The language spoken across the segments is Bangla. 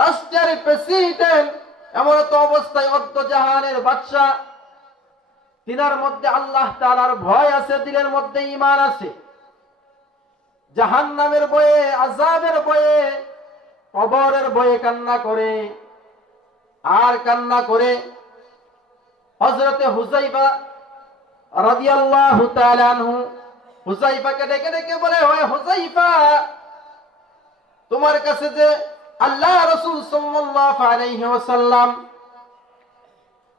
রাষ্ট্রের প্রেসিডেন্ট, এমন তো অবস্থায় অর্ধ জাহানের বাদশা, তিনার মধ্যে আল্লাহ তাআলার ভয় আছে, দিলের মধ্যে ঈমান আছে। জাহান্নামের ভয়ে, আযাবের ভয়ে, কবরের ভয়ে কান্না করে। আর কান্না করে হযরতে হুযায়ফা রাদিয়াল্লাহু তাআলা আনহু হুযায়ফাকে ডেকে ডেকে বলে, ওহে হুযায়ফা, তোমার কাছে যে আল্লাহ রাসূল সাল্লাল্লাহু আলাইহি ওয়াসাল্লাম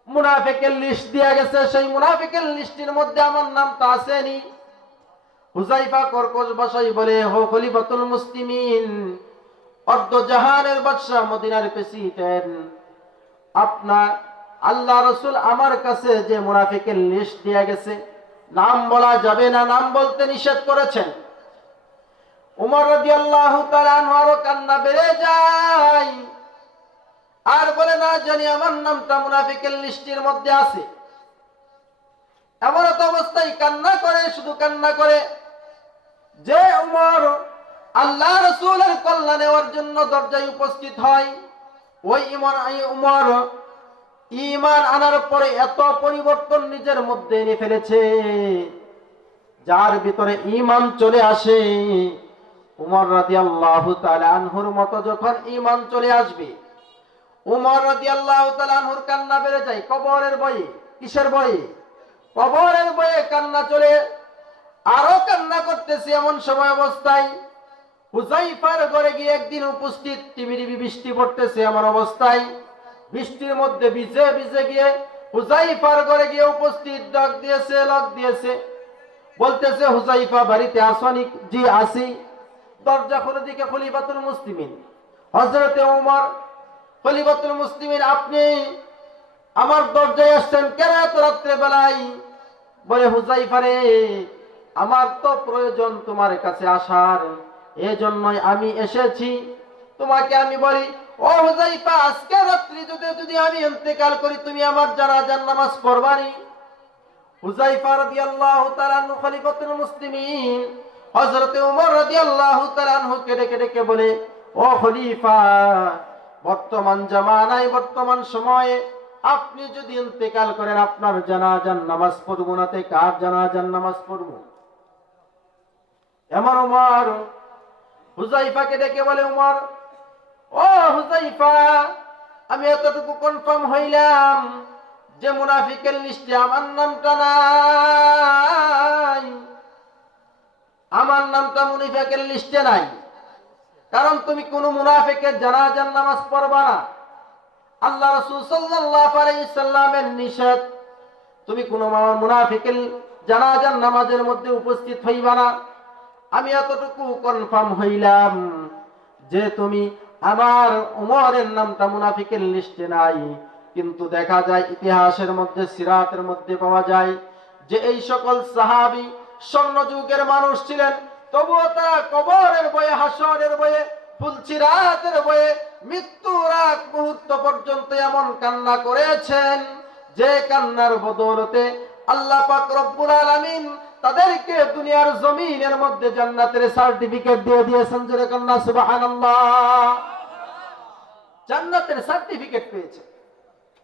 মুনাফিকের লিস্ট দিয়া গেছে, সেই মুনাফিকের লিস্টের মধ্যে আমার নামটা আসেনি। হুযায়ফা কর্কশ ভাষায় বলে, হো খলিফাতুল মুসলিমিন, অর্ধ জাহানের বাদশা, মদিনার প্রেসিডেন্ট, আপনার আল্লাহ রাসূল আমার কাছে যে মুনাফিকের লিস্ট দিয়া গেছে, নাম বলা যাবে না, নাম বলতে নিষেধ করেছেন। উমর রাদিয়াল্লাহু তাআলা আনহু আরো কান্না বেড়ে যায়, আর বলে, না জানি আমার নামটা মুনাফিকের লিস্টের মধ্যে আছে। এমন তো অবস্থায় কান্না করে, শুধু কান্না করে। যে উমর আল্লাহ রাসূলের কল্যাণ নেওয়ার জন্য দরজায় উপস্থিত হয়, ওই উমর ঈমান আনার পরে এত পরিবর্তন নিজের মধ্যে এনে ফেলেছে, যার ভিতরে ঈমান চলে আসে, উমর রাদিয়াল্লাহু তাআলা আনহুর মতো যখন ঈমান চলে আসবে, উমর রাদিয়াল্লাহু তাআলা আনহুর কান্না বেড়ে যায়। কবরের ভয়ে, কিসের ভয়ে? কবরের ভয়ে কান্না চলে। আরো কান্না করতেছে। এমন সময় অবস্থায় হুযায়ফার ঘরে গিয়ে একদিন উপস্থিত, টিমিরিবি বৃষ্টি পড়তেছে। এমন অবস্থায় বৃষ্টির মধ্যে ভিজে ভিজে গিয়ে হুযায়ফার ঘরে গিয়ে উপস্থিত, ডাক দিয়েছে, লক দিয়েছে, বলতেছে, হুযায়ফা বাড়িতে আসনি? জি আসি। দরজা খুলে দিকে খলিফাতুল মুসলিমিন হযরতে ওমর, খলিফাতুল মুসলিমিন, আপনি আমার দরজায় আসছেন কেন এত রাত্রে বেলায়? বলে, হুযায়ফা রে, আমার তো প্রয়োজন তোমার কাছে আসার, এজন্যই আমি এসেছি। তোমাকে আমি বলি, ও হুযায়ফা, আজকে রাত্রি যদি আমি ইন্তেকাল করি, তুমি আমার জানাজার নামাজ পড়বানি? হুযায়ফা রাদিয়াল্লাহু তাআলা আনহু খলিফাতুল মুসলিমিন হযরতে ওমর রাদিয়াল্লাহু তাআলা আনহুকে ডেকে ডেকে বলে, ও খলিফা, বর্তমান জামানায়, বর্তমান সময়ে আপনি যদি ইন্তেকাল করেন, আপনার জানাজার নামাজ পড়ব না, তে কার জানাজার নামাজ পড়ব? এমন ওমর হুযায়ফাকে ডেকে বলে, ওমর, ও হুযায়ফা, আমি এতটুকু কনফার্ম হইলাম যে মুনাফিকের লিস্টে আমার নামটা নাই, আমার নামটা মুনাফিকের লিস্টে নাই, কারণ তুমি কোন মুনাফিকের জানাজার নামাজ পড়বা না। আল্লাহ রাসূল সাল্লাল্লাহু আলাইহি সাল্লামের নিষেধ, তুমি কোন মুনাফিকের জানাজার নামাজের মধ্যে উপস্থিত হইবা না। আমি এতটুকু কনফার্ম হইলাম যে তুমি আমার উমরের নামটা মুনাফিকের লিস্টে নাই। কিন্তু দেখা যায় ইতিহাসের মধ্যে, সিরাতের মধ্যে পাওয়া যায় যে এই সকল সাহাবী স্বর্ণযুগের মানুষ ছিলেন, তবুও তারা কবরের ভয়ে, হাসরের ভয়ে, ফুলসিরাতের ভয়ে মৃত্যুর আগ মুহূর্ত পর্যন্ত এমন কান্না করেছেন যে কান্নার বদৌলতে আল্লাহ পাক রব্বুল আলামিন তাদেরকে দুনিয়ার জমিনের মধ্যে জান্নাতের সার্টিফিকেট দিয়ে দিয়েছেন। জোরে কান্না সুবহানাল্লাহ। জান্নাতের সার্টিফিকেট পেয়েছে,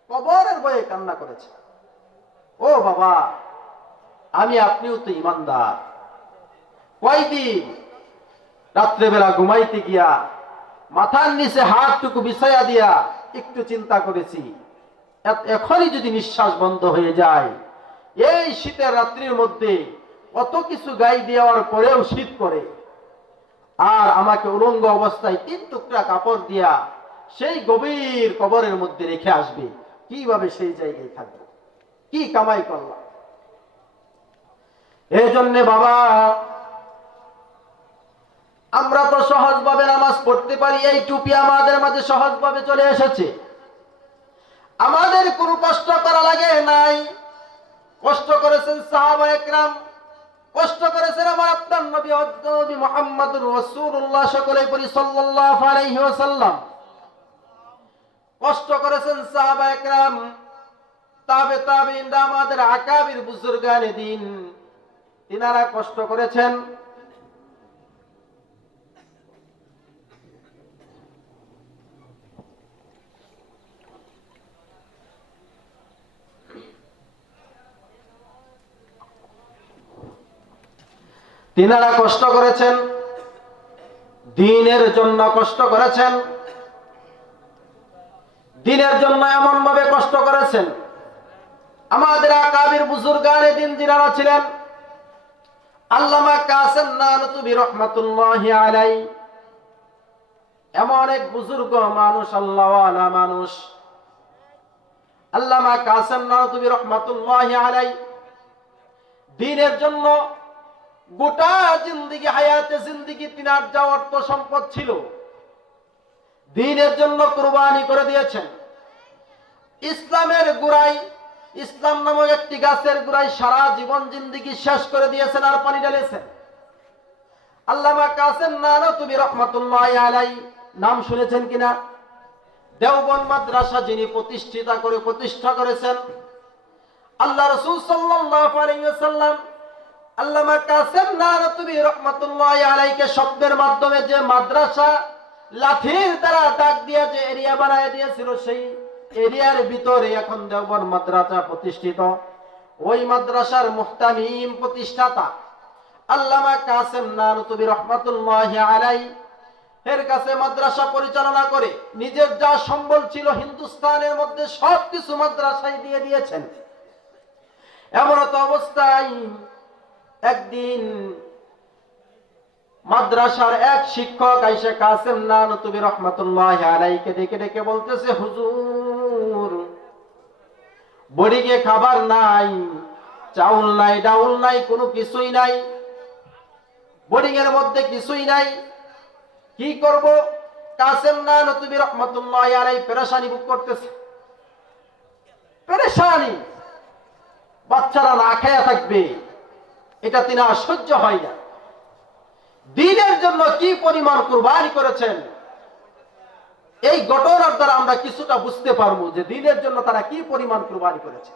কবরের ভয়ে কান্না করেছে। ও বাবা, আমি আপনিও তো ইমানদার। কয়দিন রাত্রেবেলা ঘুমাইতে গিয়া মাথার নিচে হাতটুকু বিছাইয়া দিয়া একটু চিন্তা করেছি, এখনই যদি নিঃশ্বাস বন্ধ হয়ে যায়, এই শীতের রাত্রির মধ্যে কত কিছু গায়ে দেওয়ার পরেও শীত করে, আর আমাকে উলঙ্গ অবস্থায় 3 টুকরা কাপড় দিয়া সেই গভীর কবরের মধ্যে রেখে আসবে, কিভাবে সেই জায়গায় থাকবে? কি কামাই করলাম? এই জন্যে বাবা, আমরা তো সহজভাবে নামাজ পড়তে পারি, এই টুপি আমাদের মাঝে সহজভাবে চলে এসেছে, আমাদের কোনো কষ্ট করা লাগে নাই। কষ্ট করেছেন সাহাবায়ে কেরাম, কষ্ট করেছেন আমার আপনার নবী হযরত মুহাম্মদুর রাসূলুল্লাহ, সকলেই বলি সাল্লাল্লাহু আলাইহি ওয়াসাল্লাম। কষ্ট করেছেন সাহাবায়ে কেরাম, তাবেঈন, আমাদের আকাবির বুজুর্গানে দ্বীন, তিনারা কষ্ট করেছেন। তিনারা কষ্ট করেছেন, দ্বীনের জন্য কষ্ট করেছেন, দ্বীনের জন্য এমন ভাবে কষ্ট করেছেন। আমাদের আকাবির বুজুর্গানে দ্বীন যিনারা ছিলেন, আল্লামা কাসেম নানুতুবি রহমাতুল্লাহি আলাইহি, এমন এক বুজুর্গ মানুষ, আল্লাহওয়ালা মানুষ। আল্লামা কাসেম নানুতুবি রহমাতুল্লাহি আলাইহি দ্বীনের জন্য গোটা জিন্দেগি, হায়াতে জিন্দেগি তিনার যা অর্থ সম্পদ ছিল দ্বীনের জন্য কুরবানি করে দিয়েছেন। ইসলামের গোড়ায়, ইসলাম নামক একটি গাছের গোড়ায় সারা জীবন জিন্দেগি শেষ করে দিয়েছেন আর পানি ঢেলেছেন। আল্লামা কাসেম নানুতুবি রহমাতুল্লাহি আলাইহি নাম শুনেছেন কিনা? দেওবন্দ মাদ্রাসা যিনি প্রতিষ্ঠা করেছেন, আল্লাহ রাসূল সাল্লাল্লাহু আলাইহি ওয়াসাল্লাম আল্লামা কাসেম নানুতুবি রহমাতুল্লাহি আলাইহিকে শব্দের মাধ্যমে যে মাদ্রাসা লাঠির দ্বারা দাগ দিয়ে যে এরিয়া বানায় দিয়েছিল, সেই এরিয়ার ভিতরে এখন দেওবন্দ মাদ্রাসা প্রতিষ্ঠিত। ওই মাদ্রাসার মুহতামিম, প্রতিষ্ঠাতা আল্লামা কাসেম নানুতুবি রহমাতুল্লাহি আলাইহি এর কাছে মাদ্রাসা পরিচালনা করে নিজের যা সম্বল ছিল হিন্দুস্তানের মধ্যে সবকিছু মাদ্রাসায় দিয়ে দিয়েছেন। এমন তো অবস্থায় একদিন মাদ্রাসার এক শিক্ষক আইসা কাসেম নানুতুবি রহমাতুল্লাহি আলাইহিকে ডেকে ডেকে বলতেছে, হুজুর, বোর্ডিংয়ে খাবার নাই, চাউল নাই, ডাউল নাই, কোনো কিছুই নাই, বোর্ডিং এর মধ্যে কিছুই নাই, কি করব? কাসেম নানুতুবি রহমাতুল্লাহি আলাইহি পেরেশানি ভোগ করতেছে। পেরেশানি, বাচ্চারা না খেয়ে থাকবে, এটা তিনার সহ্য হয় না। দ্বীনের জন্য কি পরিমাণ কুরবানি করেছেন, এই ঘটনার দ্বারা আমরা কিছুটা বুঝতে পারবো যে দ্বীনের জন্য তারা কি পরিমাণ কুরবানি করেছে।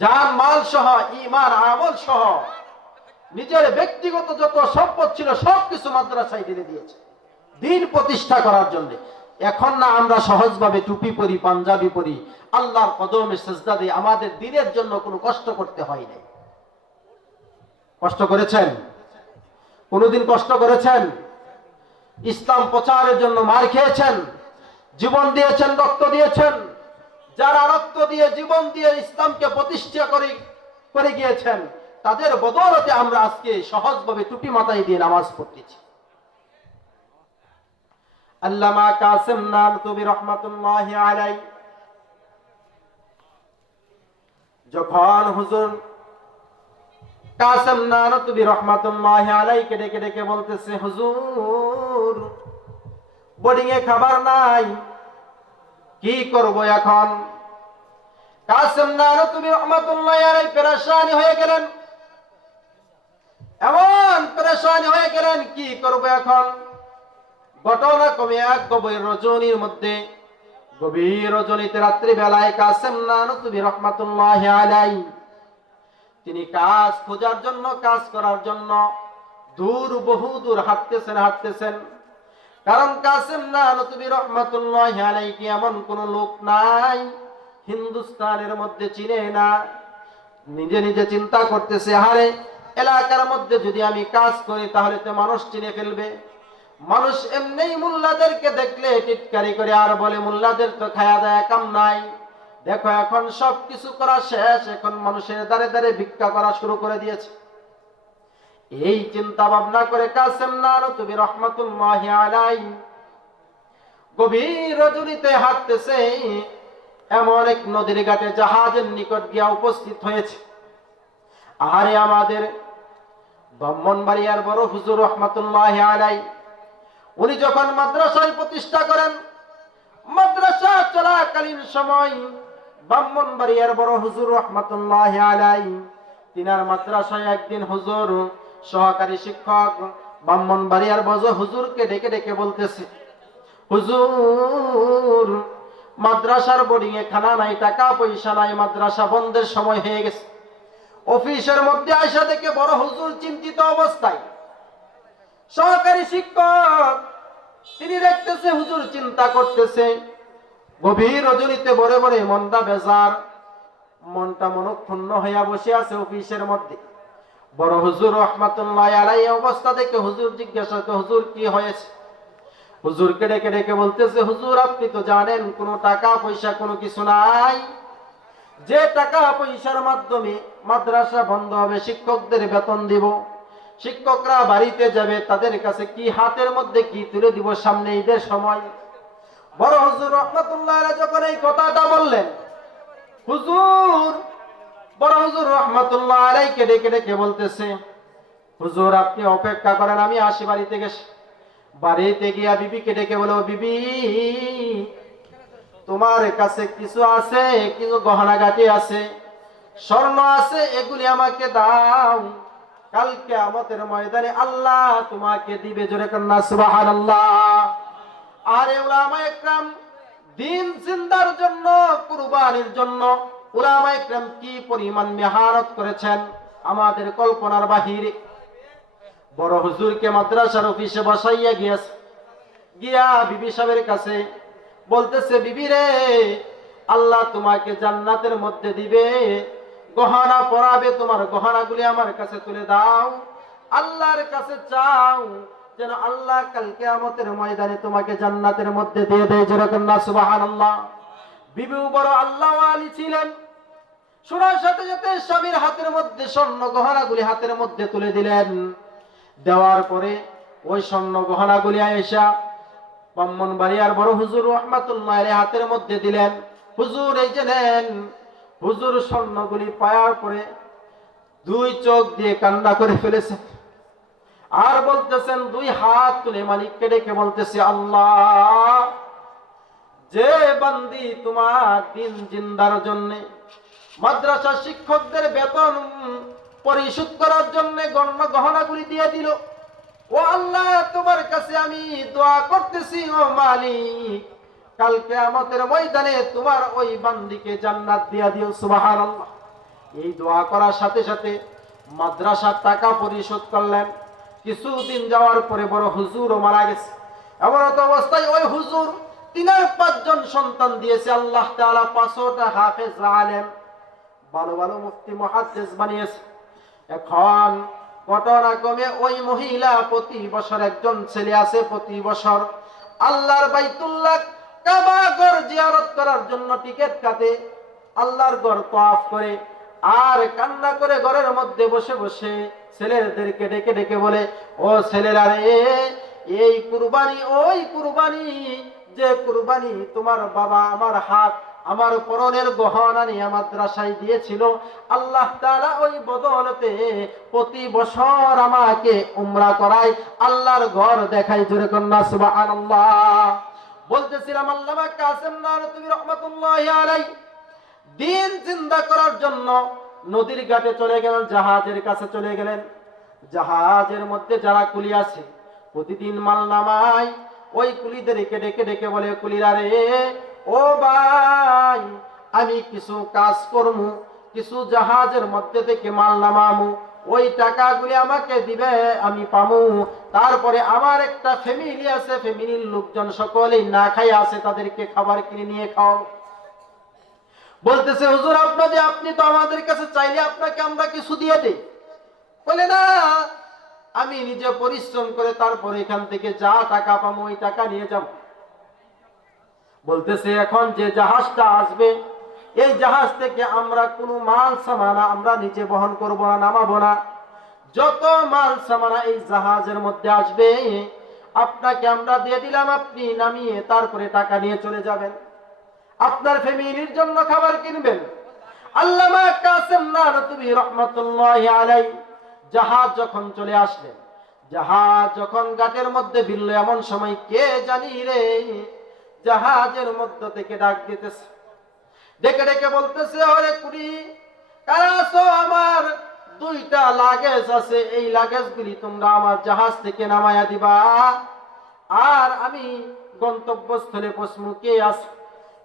জান মাল সহ, ঈমান আমল সহ, নিজের ব্যক্তিগত যত সম্পদ ছিল সবকিছু মাদ্রাসায় দিয়ে দিয়েছে দ্বীন প্রতিষ্ঠা করার জন্য। এখন না আমরা সহজভাবে টুপি পরি, পাঞ্জাবি পরি, আল্লাহর কদমে সিজদা দিই, আমাদের দ্বীনের জন্য কোনো কষ্ট করতে হয় নাই। কষ্ট করেছেন? কোনদিন কষ্ট করেছেন? ইসলাম প্রচারের জন্য মার খেয়েছেন, জীবন দিয়েছেন, রক্ত দিয়েছেন। যারা রক্ত দিয়ে, জীবন দিয়ে ইসলামকে প্রতিষ্ঠা করে গিয়েছেন, তাদের বদৌলতে আমরা আজকে সহজভাবে টুপি মাথায় দিয়ে নামাজ পড়তেছি। আল্লামা কাসেম নানুতুবি রহমাতুল্লাহি আলাইহি যখন হুজুর কাসেম নানুতুবি রহমাতুল্লাহি আলাইহিকে ডেকে ডেকে বলতেছে, হুজুর, বোর্ডিং এ খাবার নাই, কি করব এখন? কাসেম নানুতুবি রহমাতুল্লাহি আলাইহি পেরেশানি হয়ে গেলেন, এমন পেরেশানি হয়ে গেলেন, কি করব এখন? ঘটনা কমে এক গভীর রজনীর মধ্যে, গভীর রজনীতে রাত্রি বেলায় কাসেম নানুতুবি রহমাতুল্লাহি আলাইহি তিনি কাজ খোঁজার জন্য, কাজ করার জন্য বহু দূর হাঁটতেছেন। কারণ কাসেম নানুতুবি রহমাতুল্লাহি আলাইহি কি এমন কোন লোক নাই হিন্দুস্তানের মধ্যে চিনে না। নিজে নিজে চিন্তা করতেছে, হারে, এলাকার মধ্যে যদি আমি কাজ করি তাহলে তো মানুষ চিনে ফেলবে। মানুষ এমনি মুল্লাদেরকে দেখলে টিটকারি করে আর বলে, মুল্লাদের তো খায়া দায়া কাম নাই, দেখো এখন সবকিছু করা শেষ, এখন মানুষের দ্বারে দ্বারে ভিক্ষা করা শুরু করে দিয়েছে। এই চিন্তা ভাবনা করে কাসেম নানুতুবি রহমাতুল্লাহি আলাইহি গভীর রজনীতে হাঁটতেছে, এমন এক নদীর ঘাটে জাহাজের নিকট গিয়া উপস্থিত হয়েছে। আরে আমাদের ব্রাহ্মণবাড়িয়ার বড় হুজুর রহমাতুল্লাহি আলাইহি উনি যখন মাদ্রাসায় প্রতিষ্ঠা করেন, মাদ্রাসা চলাকালীন সময় ব্রাহ্মণবাড়িয়ার বড় হুজুর রহমাতুল্লাহি আলাইহি তিনার মাদ্রাসায় একদিন হুজুর সহকারী শিক্ষক ব্রাহ্মণবাড়িয়ার বড় হুজুরকে ডেকে ডেকে বলতেছে, হুজুর, মাদ্রাসার বোর্ডিং এ খানা নাই, টাকা পয়সা নাই, মাদ্রাসা বন্ধের সময় হয়ে গেছে। অফিসের মধ্যে আয়সা দেখে বড় হুজুর চিন্তিত অবস্থায়। সহকারী শিক্ষক তিনি দেখতেছে হুজুর চিন্তা করতেছে, গভীর রজনীতে বড় বড় মনটা বেজার, মনটা মনক্ষুণ্ণ হইয়া বসে আছে অফিসের মধ্যে। বড় হুজুর রাহমাতুল্লাহি আলাইহি অবস্থা দেখে হুজুর জিজ্ঞাসা করে, হুজুর কি হয়েছে? হুজুরকে ডেকে ডেকে বলতেছে, হুজুর আপনি তো জানেন কোনো টাকা পয়সা কোনো কিছু নাই, যে টাকা পয়সার মাধ্যমে মাদ্রাসা বন্ধ হবে, শিক্ষকদের বেতন দিব, শিক্ষকরা বাড়িতে যাবে, তাদের কাছে কি হাতের মধ্যে কি তুলে দিব সামনে ঈদের সময়। বড় হুজুর রাহমাতুল্লাহি আলাইহি যখন এই কথাটা বললেন, হুজুর বড় হুজুর রাহমাতুল্লাহি আলাইহিকে ডেকে ডেকে বলতেছে, হুজুর আপনি অপেক্ষা করেন, আমি আসি বাড়িতে গেছি। বাড়িতে গিয়া বিবিকে ডেকে বলো, বিবি তোমার কাছে কিছু আছে, কিছু গহনাগাটি আছে, স্বর্ণ আছে, এগুলি আমাকে দাও, কাল কিয়ামতের ময়দানে আল্লাহ তোমাকে দিবে। জোরে কন্যা সুবহানাল্লাহ। আর উলামায়ে ইকরাম দিন জিন্দার জন্য, কুরবানির জন্য উলামায়ে ইকরাম কি পরিমাণ মেহনত করেছেন আমাদের কল্পনার বাহিরে। বড় হুজুরকে মাদ্রাসার অফিসে বসাইয়া গিয়েছে, গিয়া বিবি সাহেবের কাছে বলতেছে, বিবি রে আল্লাহ তোমাকে জান্নাতের মধ্যে দিবে, গহনা পরাবে, তোমার গহনাগুলি আমার কাছে তুলে দাও, আল্লাহর কাছে চাও যেন আল্লাহ কাল কিয়ামতের ময়দানে তোমাকে জান্নাতের মধ্যে দিয়ে দেয়। যেরকম না সুবহানাল্লাহ। বিবি বড় আল্লাহ ওয়ালি ছিলেন, শোনার সাথে সাথে স্বামীর হাতের মধ্যে স্বর্ণ গহনাগুলি হাতের মধ্যে তুলে দিলেন। দেওয়ার পরে ওই স্বর্ণ গহনাগুলি আয়েশা ব্রাহ্মণবাড়িয়ার বড় হুজুর রাহমাতুল্লাহি আলাইহি হাতের মধ্যে দিলেন। হুজুর এই যে নেন। হুজুর স্বর্ণগুলি পাওয়ার পরে দুই চোখ দিয়ে কান্না করে ফেলেছে, আর বলতেছেন, দুই হাত তুলে মালিককে ডেকে বলতেছে, আল্লাহ যে বান্দি তোমার দিন জিন্দার জন্য, মাদ্রাসা শিক্ষকদের বেতন পরিশোধ করার জন্য গহনাগুলি দিয়ে দিল, ও আল্লাহ তোমার কাছে আমি দোয়া করতেছি, ও মালিক কাল কিয়ামতের ময়দানে তোমার ওই বান্দিকে জান্নাত দিয়া দিও। সুবহানাল্লাহ। এই দোয়া করার সাথে সাথে মাদ্রাসার টাকা পরিশোধ করলেন। কিছুদিন যাওয়ার পরে বড় হুজুরও মারা গেছে। এমন অবস্থায় ওই হুজুর ৩-৫ সন্তান দিয়েছে আল্লাহ তাআলা, ৫টা হাফেজ আলেম, ভালো ভালো মুফতি মুহাদ্দিস বানিয়েছে। এখন ঘটনা ক্রমে ওই মহিলা প্রতি বছর একজন ছেলে আছে, প্রতি বছর আল্লাহর বাইতুল্লাহ কাবা ঘর জিয়ারত করার জন্য টিকিট কাটে, আল্লাহর ঘর তাওয়াফ করে, আর কান্না করে ঘরের মধ্যে বসে বসে ছেলেদেরকে ডেকে ডেকে বলে, ও ছেলেরা রে, এই কুরবানি ওই কুরবানি, যে কুরবানি তোমার বাবা আমার হাত আমার পরনের গহনা নিয়ে মাদ্রাসায় দিয়েছিল, আল্লাহ তাআলা ওই বদৌলতে প্রতি বছর আমাকে উমরা করায়, আল্লাহর ঘর দেখাই। জোরে কন্যা সুবহানাল্লাহ। বলতেছিলাম আল্লামা কাসেম নানুতুবি রাহমাতুল্লাহি আলাইহি দিন জিন্দা করার জন্য নদীর ঘাটে চলে গেলেন, জাহাজের কাছে চলে গেলেন। জাহাজের মধ্যে যারা কুলি আছে প্রতিদিন মাল নামায়, ওই কুলিদেরকে ডেকে ডেকে বলে, কুলিরা রে, ও ভাই আমি কিছু কাজ করমু, কিছু জাহাজের মধ্যে থেকে মাল নামামু, ওই টাকাগুলি আমাকে দিবে, আমি পামু, তারপরে আমার একটা ফ্যামিলি আছে, ফ্যামিলির লোকজন সকলেই না খাই আছে, তাদেরকে খাবার কিনে নিয়ে খাও। বলতেছে, হুজুর আপনি তো আমাদের কাছে চাইলে আপনাকে আমরা কিছু দিয়ে দেই। বলে, না, আমি নিজে পরিশ্রম করে তারপরে এখান থেকে যা টাকা পাবো ওই টাকা নিয়ে যাব। বলতেছে, এখন যে জাহাজটা আসবে, এই জাহাজ থেকে আমরা কোনো মাল সামানা আমরা নিজে বহন করব না, নামাবো না, যত মাল সামানা এই জাহাজের মধ্যে আসবে আপনাকে আমরা দিয়ে দিলাম, আপনি নামিয়ে তারপরে টাকা নিয়ে চলে যাবেন, আপনার ফ্যামিলির জন্য খাবার কিনবেন। আল্লামা কাসেম নানুতুবি রাহমাতুল্লাহি আলাইহি জাহাজ যখন চলে আসলেন, জাহাজ যখন ঘাটের মধ্যে ভিড়ল, এমন সময় কে জানি রে জাহাজের মধ্য থেকে ডাক দিতেছে, ডেকে ডেকে বলতেছে, ওরে কুড়ি কারা আছো, আমার 2টা লাগেজ আছে, এই লাগেজগুলি তোমরা আমার জাহাজ থেকে নামায়া দিবা, আর আমি গন্তব্যস্থলে পৌঁছমু, কে আছে?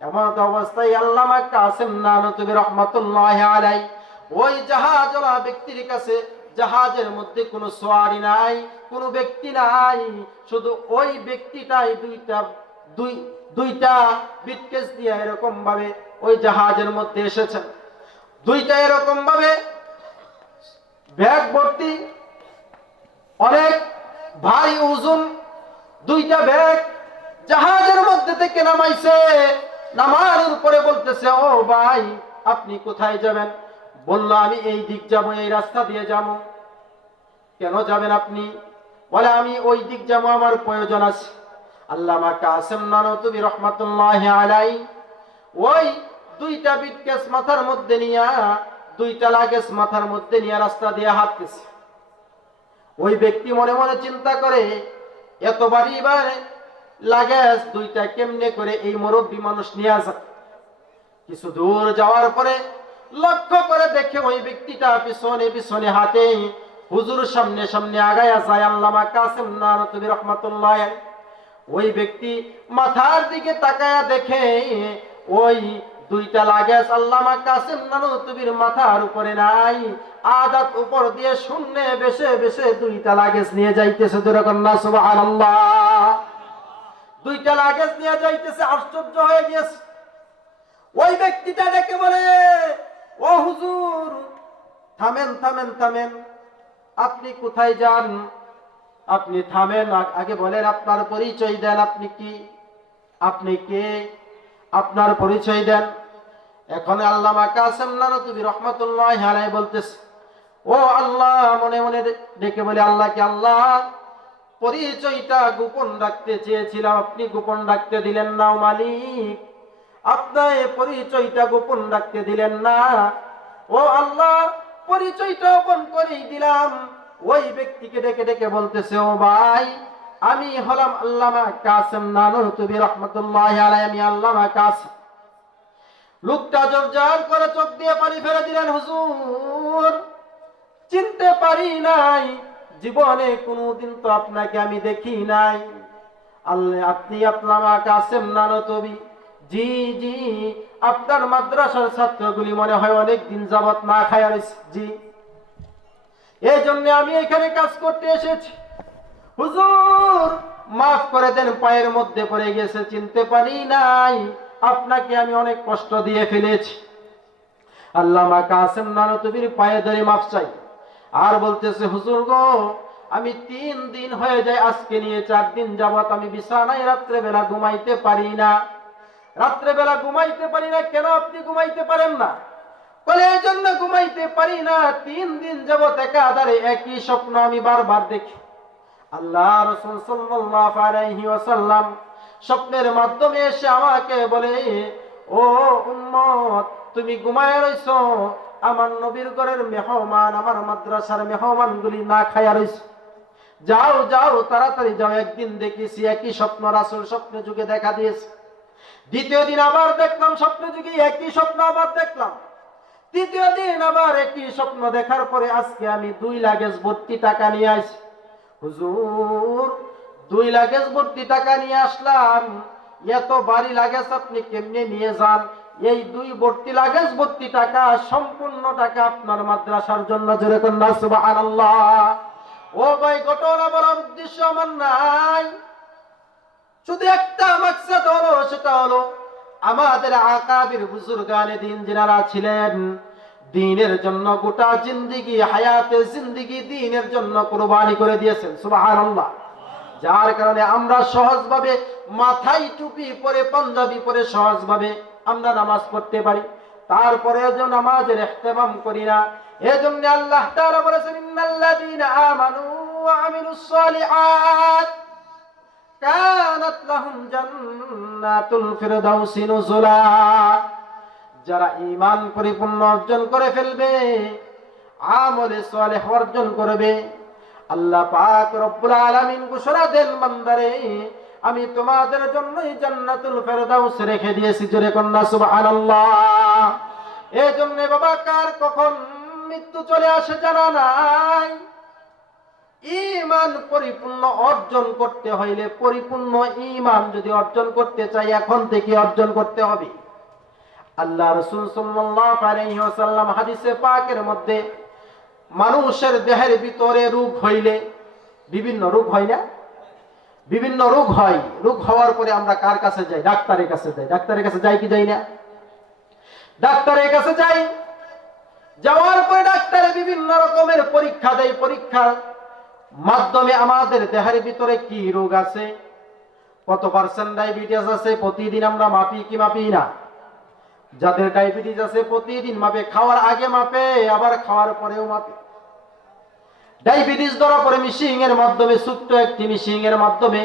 এমন অবস্থায় আল্লামা কাসেম নানুতুবি রাহমাতুল্লাহি আলাইহি ওই জাহাজওয়ালা ব্যক্তির কাছে, জাহাজের মধ্যে কোনো সওয়ারি নাই, কোনো ব্যক্তি নাই, শুধু ওই ব্যক্তিটাই দুইটা বিটকেস দিয়ে এরকম ভাবে ওই জাহাজের মধ্যে এসেছেন। 2টা এরকম ভাবে ব্যাগ ভর্তি অনেক ভারী ওজন, দুইটা ব্যাগ জাহাজের মধ্যে থেকে নামাইছে। নামার উপরে বলতেছে, ও ভাই আপনি কোথায় যাবেন? বলল, আমি এই দিক যাব, এই রাস্তা দিয়ে যাব। কেন যাবেন আপনি? বলে, আমি ওই দিক যাব, আমার প্রয়োজন আছে। আল্লামা কাসেম নানতুবি রহমাতুল্লাহি আলাইহি ওই দুইটা বিটকেস মাথার মধ্যে নিয়া, দুইটা লাগেজ মাথার মধ্যে নিয়ে রাস্তা দিয়ে হাঁটতেছে। ওই ব্যক্তি মনে মনে চিন্তা করে, এত বাড়ি লাগেজ দুইটা কেমনে করে এই মুরব্বী মানুষ নিয়ে যায়। কিছু দূর যাওয়ার পরে লক্ষ্য করে দেখে ওই ব্যক্তিটা পিছনে পিছনে হাঁটে, হুজুর সামনে সামনে আগায়া যায়। আল্লামা কাসেম নানতুবি রাহমাতুল্লাহ আলাইহি ওই ব্যক্তি মাথার দিকে তাকায়া দেখে ওই দুইটা লাগেজ আল্লামা কাসেম নানতুবির মাথার উপরে নাই, আদাত উপর দিয়ে শূন্যে বেশে বেশে দুইটা লাগেজ নিয়ে যাইতেছে। যেরকম না সুবহানাল্লাহ, দুইটা লাগেজ নিয়ে যাইতেছে। আশ্চর্য হয়ে গিয়েছে। ওই ব্যক্তিটা দেখে বলে, ও হুজুর থামেন থামেন থামেন, আপনি কোথায় যান? আপনি থামেন, আগে বলেন আপনার পরিচয় দেন। আপনি কি, আপনি কে? আপনার পরিচয় দেন। এখন আল্লামা কাসেম নানতুবি রহমাতুল্লাহি আলাইহি বলতেছে, ও আল্লাহ, মনে মনে ডেকে বলে, আল্লাহ কি? আল্লাহ, পরিচয়টা গোপন রাখতে চেয়েছিলাম, আপনি গোপন রাখতে দিলেন না। মালিক, আপনার পরিচয়টা গোপন রাখতে দিলেন না। ও আল্লাহ, পরিচয়টা গোপন করেই দিলাম। ওই ব্যক্তিকে ডেকে ডেকে বলতেছে, ও ভাই, আমি হলাম আল্লামা কাসেম নানতুবি রহমাতুল্লাহি আলাইহি, আমি আল্লামা কাসেম। লোকটা জোরজার করে চোখ দিয়ে পানি ফেলে দিলেন, হুজুর চিনতে পারি নাই, জীবনে কোনোদিন তো আপনাকে আমি দেখি নাই। আল্লাহ, আপনি আল্লামা কাসেম নানতুবি? জি জি, আপনার মাদ্রাসার ছাত্রগুলি মনে হয় অনেক দিন যাবত না খায়া রয়েছে। জি, এই জন্য আমি এখানে কাজ করতে এসেছি। হুজুর মাফ করে দেন, পায়ের মধ্যে পড়ে গেছে, চিনতে পারি নাই, আপনাকে আমি অনেক কষ্ট দিয়ে ফেলেছি। আল্লামা কাসেম নানতুবির পায়ে ধরে মাফ চাই। আর বলতেছে, হুজুর গো, আমি 3 দিন হয়ে যায়, আজকে নিয়ে 4 দিন যাবত আমি বিছানায় রাত্রে বেলা ঘুমাইতে পারি না। রাত্রে বেলা ঘুমাইতে পারি না। কেন আপনি ঘুমাইতে পারেন না? বলে, এই জন্য ঘুমাইতে পারি না, 3 দিন যাবত একাধারে একই স্বপ্ন আমি বারবার দেখি। আল্লাহ রাসূল সাল্লাল্লাহু আলাইহি ওয়াসাল্লাম স্বপ্নের মাধ্যমে এসে আমাকে বলে, ও উম্মত, তুমি ঘুমায় রইছো, আমার নবীর ঘরের মেহমান, আমার মাদ্রাসার মেহমানগুলি না খায়া রইছে, যাও যাও তাড়াতাড়ি যাও। একদিন দেখেছি একই স্বপ্ন রাসূল স্বপ্নে যুগে দেখা দিয়েছে। দ্বিতীয় দিন আবার দেখলাম স্বপ্নে যুগে একই স্বপ্ন আবার দেখলাম। তৃতীয় দিন আবার একই স্বপ্ন দেখার পরে আজকে আমি 2 লাগেজ ভর্তি টাকা নিয়ে আসি। হুজুর, 2 লাগেজ ভর্তি টাকা নিয়ে আসলাম, এত ভারী লাগেজ আপনি কেমনে নিয়ে যান? এই 2 ভর্তি লাগেজ ভর্তি টাকা, সম্পূর্ণ টাকা আপনার মাদ্রাসার জন্য। যেরকম না সুবহানাল্লাহ। ও ভাই, ঘটনা বলার উদ্দেশ্য আমার নাই, শুধু একটা মাকসাদ হলো, সেটা হলো আমাদের আকাবির বুজুর্গানে দিন যারা ছিলেন, দ্বীনের জন্য গোটা জিন্দেগি, হায়াতে জিন্দেগি দ্বীনের জন্য কুরবানি করে দিয়েছেন। সুবহানাল্লাহ। যার কারণে আমরা সহজভাবে মাথায় টুপি পরে, পাঞ্জাবি পরে সহজভাবে আমরা নামাজ পড়তে পারি। তারপরে যে নামাজের ইহতিমাম করি না। এজন্য আল্লাহ তাআলা বলেছেন, ইন্নাল্লাযীনা আমানু ওয়া আমিলুস সালিহাত কানাত লাহুম জান্নাতুল ফিরদাউসি নুজুলা। যারা ঈমান পরিপূর্ণ অর্জন করে ফেলবে, আমলে সালেহ অর্জন করবে, আল্লাহ পাক রব্বুল আলামিন ঘোষণা দেন, বান্দারে আমি তোমাদের জন্যই জান্নাতুল ফিরদাউস রেখে দিয়েছি। জোরে কন্না সুবহানাল্লাহ। এই জন্য বাবা, কার কখন মৃত্যু চলে আসে জানা নাই। ঈমান পরিপূর্ণ অর্জন করতে হইলে, পরিপূর্ণ ঈমান যদি অর্জন করতে চাই, এখন থেকে অর্জন করতে হবে। আল্লাহ রাসূল সাল্লাল্লাহু আলাইহি ওয়াসাল্লাম হাদিসে পাকের মধ্যে, মানুষের দেহের ভিতরে রোগ হইলে, বিভিন্ন রোগ হয় না, বিভিন্ন রোগ হয়। রোগ হওয়ার পরে আমরা কার কাছে যাই? ডাক্তারের কাছে যাই। ডাক্তারের কাছে যাই কি যাই না? ডাক্তারের কাছে যাই। যাওয়ার পরে ডাক্তারের বিভিন্ন রকমের পরীক্ষা দেয়, পরীক্ষার মাধ্যমে আমাদের দেহের ভিতরে কি রোগ আছে, কত পার্সেন্ট ডায়াবেটিস আছে প্রতিদিন আমরা মাপি কি মাপি না? যাদের ডায়াবেটিস আছে প্রতিদিন মাপে, খাওয়ার আগে মাপে, আবার খাওয়ার পরেও মাপে। ডায়াবেটিস ধরা পড়ে মেশিং এর মাধ্যমে, ছোট্ট একটি মেশিং এর মাধ্যমে